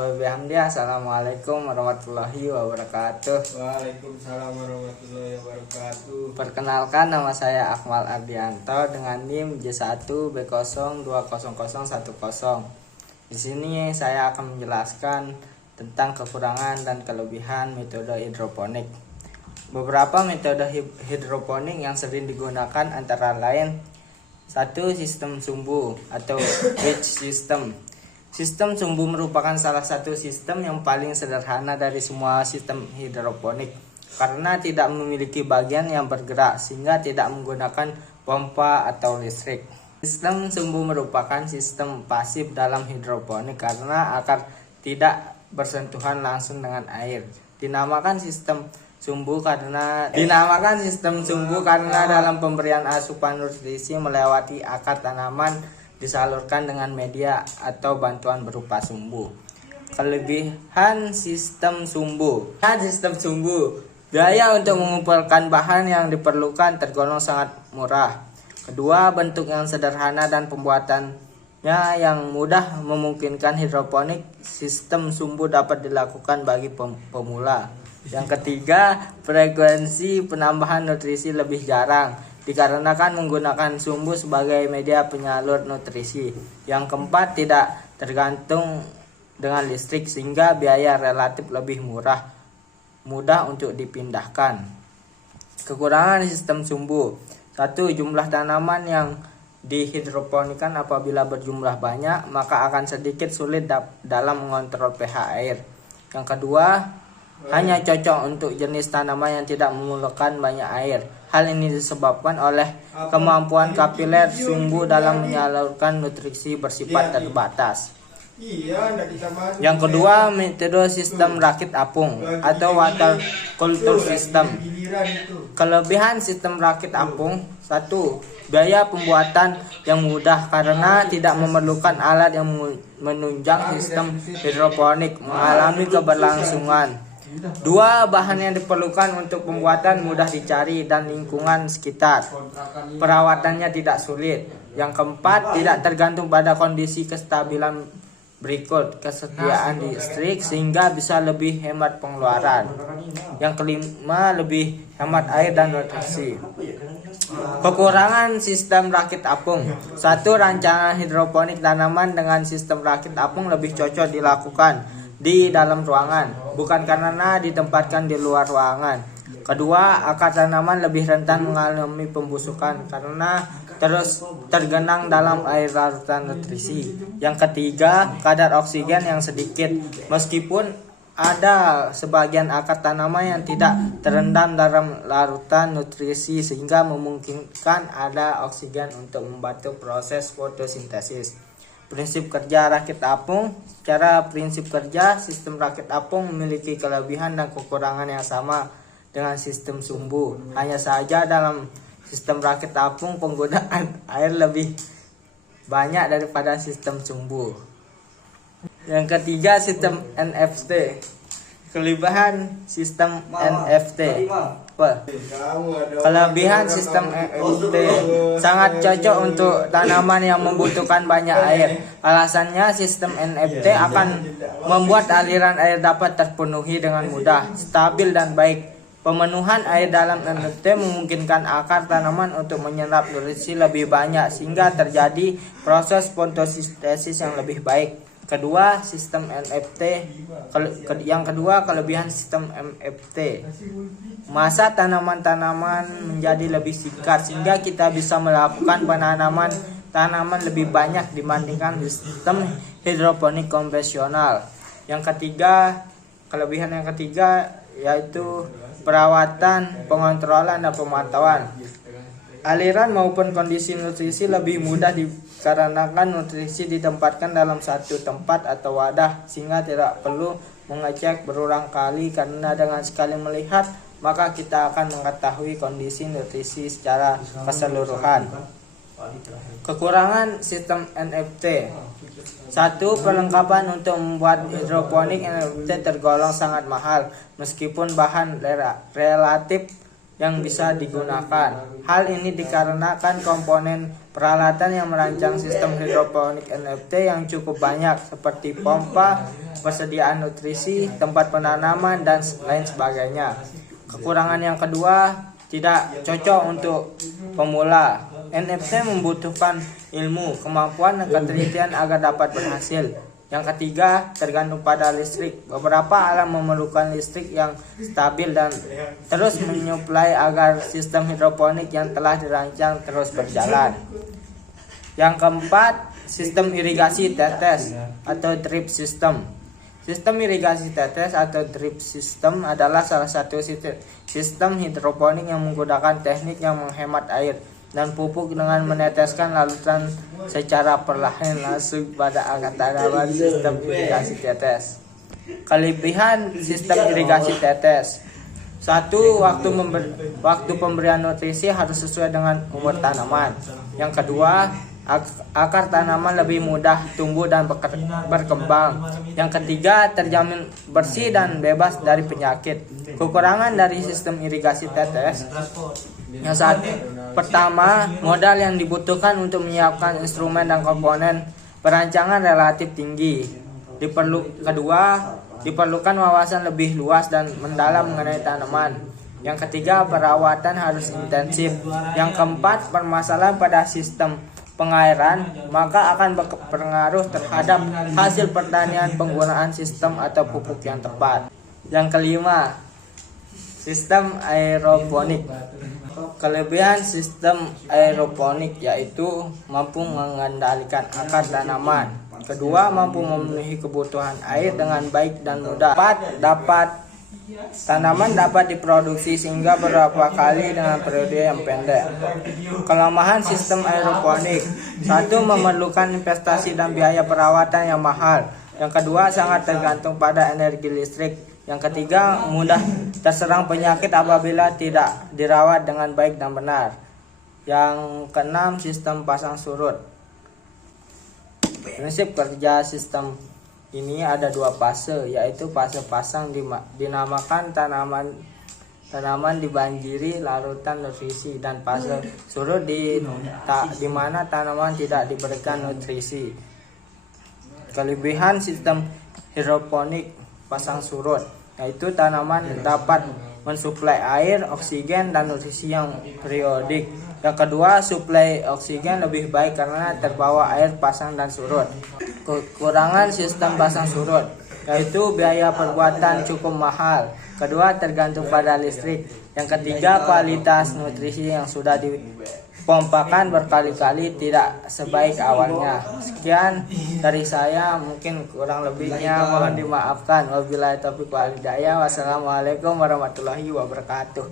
Assalamualaikum warahmatullahi wabarakatuh. Waalaikumsalam warahmatullahi wabarakatuh. Perkenalkan, nama saya Akmal Ardianto dengan NIM J1B020010. Di sini saya akan menjelaskan tentang kekurangan dan kelebihan metode hidroponik. Beberapa metode hidroponik yang sering digunakan antara lain: 1. Sistem sumbu atau ridge system. Sistem sumbu merupakan salah satu sistem yang paling sederhana dari semua sistem hidroponik karena tidak memiliki bagian yang bergerak sehingga tidak menggunakan pompa atau listrik. Sistem sumbu merupakan sistem pasif dalam hidroponik karena akar tidak bersentuhan langsung dengan air. Dinamakan sistem sumbu karena dalam pemberian asupan nutrisi melewati akar tanaman disalurkan dengan media atau bantuan berupa sumbu. Kelebihan sistem sumbu. Biaya untuk mengumpulkan bahan yang diperlukan tergolong sangat murah. Kedua, bentuk yang sederhana dan pembuatannya yang mudah memungkinkan hidroponik sistem sumbu dapat dilakukan bagi pemula. Yang ketiga, frekuensi penambahan nutrisi lebih jarang dikarenakan menggunakan sumbu sebagai media penyalur nutrisi. Yang keempat, tidak tergantung dengan listrik sehingga biaya relatif lebih mudah untuk dipindahkan. Kekurangan sistem sumbu. 1. Jumlah tanaman yang dihidroponikan apabila berjumlah banyak maka akan sedikit sulit dalam mengontrol pH air. Yang kedua, hanya cocok untuk jenis tanaman yang tidak memerlukan banyak air. Hal ini disebabkan oleh kemampuan kapiler sumbu dalam menyalurkan nutrisi bersifat terbatas. Yang kedua, metode sistem rakit apung atau water culture system. Kelebihan sistem rakit apung: 1. Biaya pembuatan yang mudah karena tidak memerlukan alat yang menunjang. Sistem hidroponik mengalami keberlangsungan. 2. Bahan yang diperlukan untuk pembuatan mudah dicari dan lingkungan sekitar. Perawatannya tidak sulit. Yang keempat, tidak tergantung pada kondisi kestabilan berikut kesediaan listrik sehingga bisa lebih hemat pengeluaran. Yang kelima, lebih hemat air dan nutrisi. Kekurangan sistem rakit apung. 1. Rancangan hidroponik tanaman dengan sistem rakit apung lebih cocok dilakukan di dalam ruangan, bukan karena ditempatkan di luar ruangan. Kedua, akar tanaman lebih rentan mengalami pembusukan karena terus tergenang dalam air larutan nutrisi. Yang ketiga, kadar oksigen yang sedikit. Meskipun ada sebagian akar tanaman yang tidak terendam dalam larutan nutrisi sehingga memungkinkan ada oksigen untuk membantu proses fotosintesis. Prinsip kerja rakit apung. Secara prinsip kerja, sistem rakit apung memiliki kelebihan dan kekurangan yang sama dengan sistem sumbu. Hanya saja dalam sistem rakit apung penggunaan air lebih banyak daripada sistem sumbu. Yang ketiga, sistem NFT. Kelebihan sistem NFT. Kelebihan sistem NFT sangat cocok untuk tanaman yang membutuhkan banyak air. Alasannya, sistem NFT akan membuat aliran air dapat terpenuhi dengan mudah, stabil dan baik. Pemenuhan air dalam NFT memungkinkan akar tanaman untuk menyerap nutrisi lebih banyak sehingga terjadi proses fotosintesis yang lebih baik. Kedua, sistem NFT. Yang kedua, kelebihan sistem NFT. Masa tanaman-tanaman menjadi lebih singkat sehingga kita bisa melakukan penanaman tanaman lebih banyak dibandingkan sistem hidroponik konvensional. Yang ketiga, kelebihan yang ketiga yaitu perawatan, pengontrolan dan pemantauan. Aliran maupun kondisi nutrisi lebih mudah dikarenakan nutrisi ditempatkan dalam satu tempat atau wadah sehingga tidak perlu mengecek berulang kali karena dengan sekali melihat maka kita akan mengetahui kondisi nutrisi secara keseluruhan. Kekurangan sistem NFT. 1. Perlengkapan untuk membuat hidroponik NFT tergolong sangat mahal meskipun bahan relatif yang bisa digunakan. Hal ini dikarenakan komponen Peralatan yang merancang sistem hidroponik NFT yang cukup banyak seperti pompa, persediaan nutrisi, tempat penanaman, dan lain sebagainya. Kekurangan yang kedua, tidak cocok untuk pemula. NFT membutuhkan ilmu, kemampuan, dan ketelitian agar dapat berhasil. Yang ketiga, tergantung pada listrik. Beberapa alam memerlukan listrik yang stabil dan terus menyuplai agar sistem hidroponik yang telah dirancang terus berjalan. Yang keempat, sistem irigasi tetes atau drip system. Sistem irigasi tetes atau drip system adalah salah satu sistem hidroponik yang menggunakan teknik yang menghemat air dan pupuk dengan meneteskan larutan secara perlahan langsung pada akar tanaman. Sistem irigasi tetes. Kelebihan sistem irigasi tetes: 1. Waktu pemberian nutrisi harus sesuai dengan umur tanaman. Yang kedua, akar tanaman lebih mudah tumbuh dan berkembang. Yang ketiga, terjamin bersih dan bebas dari penyakit. Kekurangan dari sistem irigasi tetes: yang satu, pertama, modal yang dibutuhkan untuk menyiapkan instrumen dan komponen perancangan relatif tinggi. Kedua, diperlukan wawasan lebih luas dan mendalam mengenai tanaman. Yang ketiga, perawatan harus intensif. Yang keempat, permasalahan pada sistem pengairan maka akan berpengaruh terhadap hasil pertanian. Penggunaan sistem atau pupuk yang tepat. Yang kelima, sistem aeroponik. Kelebihan sistem aeroponik yaitu mampu mengendalikan akar tanaman. Kedua, mampu memenuhi kebutuhan air dengan baik dan mudah. Tanaman dapat diproduksi sehingga beberapa kali dengan periode yang pendek. Kelemahan sistem aeroponik: 1. Memerlukan investasi dan biaya perawatan yang mahal. Yang kedua, sangat tergantung pada energi listrik. Yang ketiga, mudah terserang penyakit apabila tidak dirawat dengan baik dan benar. Yang keenam, sistem pasang surut. Prinsip kerja sistem ini ada 2 fase, yaitu fase pasang dinamakan tanaman dibanjiri larutan nutrisi, dan fase surut di mana tanaman tidak diberikan nutrisi. Kelebihan sistem hidroponik pasang surut yaitu tanaman dapat mensuplai air, oksigen, dan nutrisi yang periodik. Yang kedua, suplai oksigen lebih baik karena terbawa air pasang dan surut. Kekurangan sistem pasang surut yaitu biaya perbuatan cukup mahal. Kedua, tergantung pada listrik. Yang ketiga, kualitas nutrisi yang sudah dipompakan berkali-kali tidak sebaik awalnya. Sekian dari saya, mungkin kurang lebihnya mohon dimaafkan. Wabillahi taufiq wal hidayah. Wassalamualaikum warahmatullahi wabarakatuh.